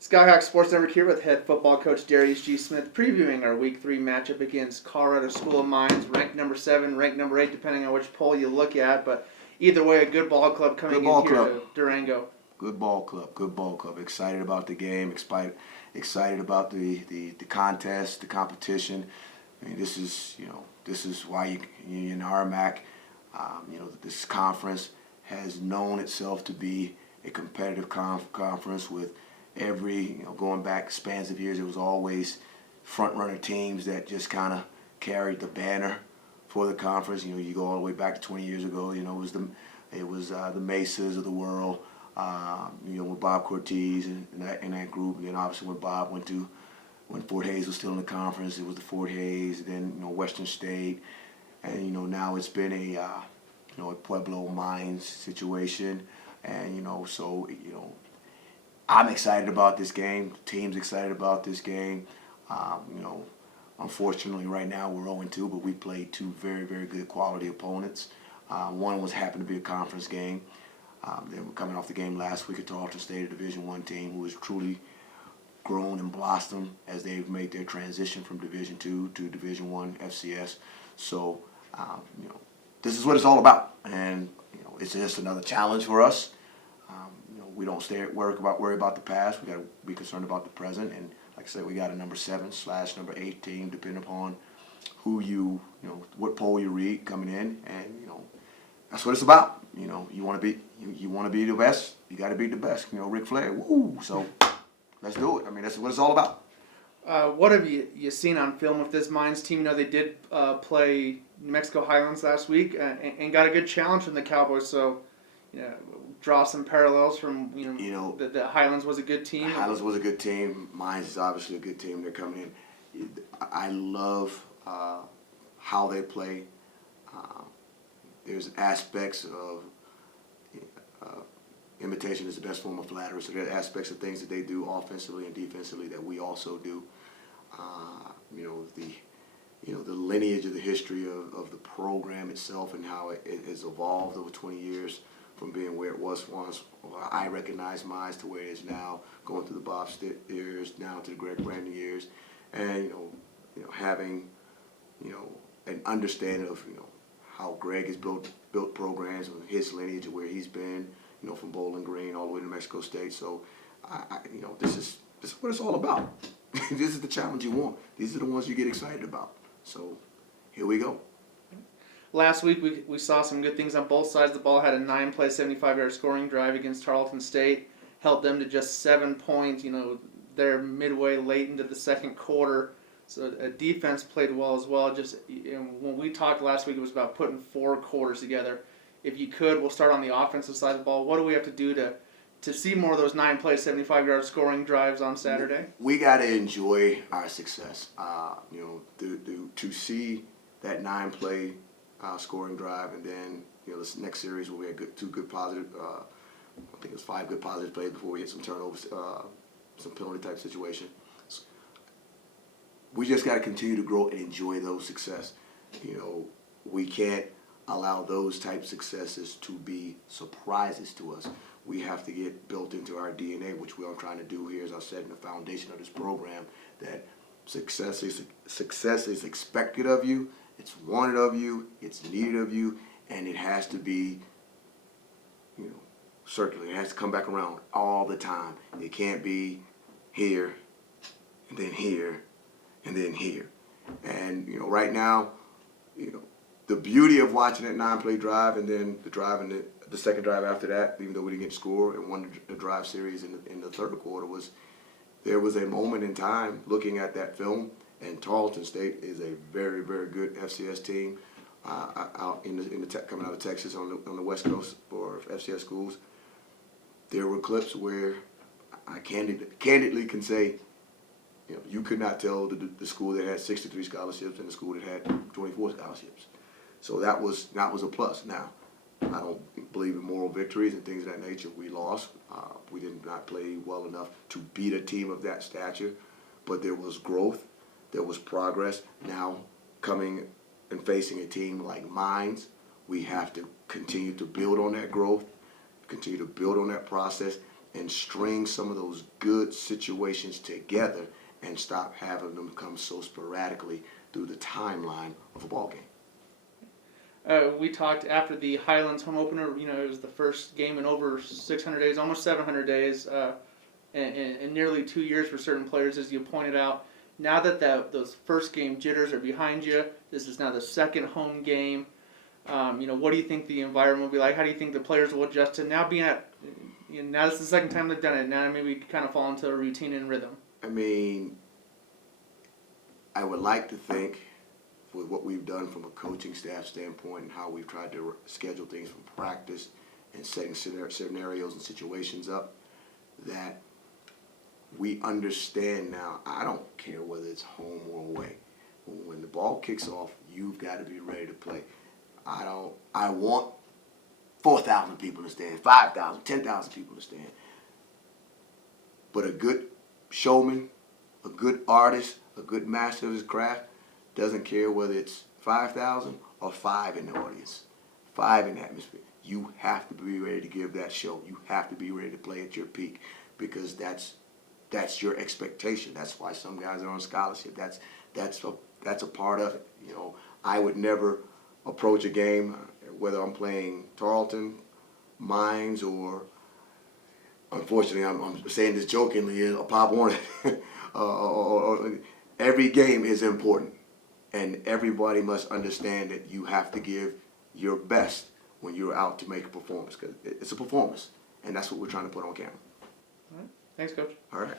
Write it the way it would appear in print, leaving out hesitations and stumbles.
Skyhawks Sports Network here with head football coach Darrius G. Smith, previewing our Week 3 matchup against Colorado School of Mines, ranked number 7, ranked number 8, depending on which poll you look at. But either way, a good ball club coming in here to Durango. Good ball club. Good ball club. Excited about the game. Excited about the contest, the competition. I mean, this is why you in RMAC, this conference has known itself to be a competitive conference with every, going back spans of years, it was always front runner teams that just kind of carried the banner for the conference. You go all the way back to 20 years ago. It was the Mesas of the world. With Bob Cortez and that group, and then obviously when Fort Hays was still in the conference, it was the Fort Hays, then Western State, and now it's been a Pueblo Mines situation, and I'm excited about this game. The team's excited about this game. Unfortunately, right now we're 0-2, but we played two very, very good quality opponents. One happened to be a conference game. Then we're coming off the game last week at Tarleton State, a Division I team who has truly grown and blossomed as they've made their transition from Division II to Division I FCS. So, this is what it's all about, and it's just another challenge for us. We don't worry about the past. We got to be concerned about the present, and like I said, we got a number 7/number 8 team, depending upon who what poll you read coming in, and that's what it's about. You want to be the best. You got to be the best. Ric Flair. Woo! So let's do it. I mean, that's what it's all about. What have you seen on film with this Mines team? They did play New Mexico Highlands last week and got a good challenge from the Cowboys. So, draw some parallels from the Highlands was a good team. Highlands was a good team. Mines is obviously a good team. They're coming in. I love how they play. There's aspects of imitation is the best form of flattery. So there are aspects of things that they do offensively and defensively that we also do. The lineage of the history of the program itself and how it has evolved over 20 years from being where it was once. I recognize Mines to where it is now, going through the Bob Stitt years, now to the Greg Brandon years, and having an understanding of how Greg has built programs with his lineage of where he's been, from Bowling Green all the way to New Mexico State. So, this is what it's all about. This is the challenge you want. These are the ones you get excited about. So, here we go. Last week we saw some good things on both sides of the ball. Had a 9-play, 75-yard scoring drive against Tarleton State. Held them to just 7 points. They're midway late into the second quarter. So defense played well as well. Just when we talked last week, it was about putting 4 quarters together. If you could, we'll start on the offensive side of the ball. What do we have to do to see more of those 9-play, 75-yard scoring drives on Saturday? We got to enjoy our success. To see that 9-play scoring drive, and then this next series where we had two good positive. I think it was 5 good positive plays before we hit some turnovers, some penalty type situation. We just got to continue to grow and enjoy those success. We can't allow those type successes to be surprises to us. We have to get built into our DNA, which we are trying to do here, as I said, in the foundation of this program, that success is expected of you, it's wanted of you, it's needed of you, and it has to be, circular. It has to come back around all the time. It can't be here, and then here, and then here. And, right now, the beauty of watching that 9-play drive and then the drive and the second drive after that, even though we didn't get to score and won the drive series in the third quarter, there was a moment in time looking at that film, and Tarleton State is a very, very good FCS team out coming out of Texas on the West Coast for FCS schools. There were clips where I candidly can say, you could not tell the school that had 63 scholarships and the school that had 24 scholarships. So that was a plus. Now, I don't believe in moral victories and things of that nature. We lost. We did not play well enough to beat a team of that stature. But there was growth. There was progress. Now, coming and facing a team like Mines, we have to continue to build on that growth, continue to build on that process, and string some of those good situations together and stop having them come so sporadically through the timeline of a ball game. We talked after the Highlands home opener. You know, it was the first game in over 600 days, almost 700 days, and nearly 2 years for certain players, as you pointed out. Now that those first game jitters are behind you, this is now the second home game. You know, what do you think the environment will be like? How do you think the players will adjust to now being at? You know, now this is the second time they've done it. Now maybe kind of fall into a routine and rhythm. I mean, I would like to think, with what we've done from a coaching staff standpoint and how we've tried to schedule things from practice and setting scenarios and situations up, that we understand now. I don't care whether it's home or away. When the ball kicks off, you've got to be ready to play. I want 4,000 people to stand, 5,000, 10,000 people to stand. But a good showman, a good artist, a good master of his craft doesn't care whether it's 5,000 or 5 in the audience, 5 in the atmosphere. You have to be ready to give that show. You have to be ready to play at your peak, because that's your expectation. That's why some guys are on scholarship. That's a part of it. You know, I would never approach a game, whether I'm playing Tarleton, Mines, or, unfortunately, I'm saying this jokingly, a Pop Warner. Every game is important, and everybody must understand that you have to give your best when you're out to make a performance, because it's a performance, and that's what we're trying to put on camera. All right. Thanks, Coach. All right.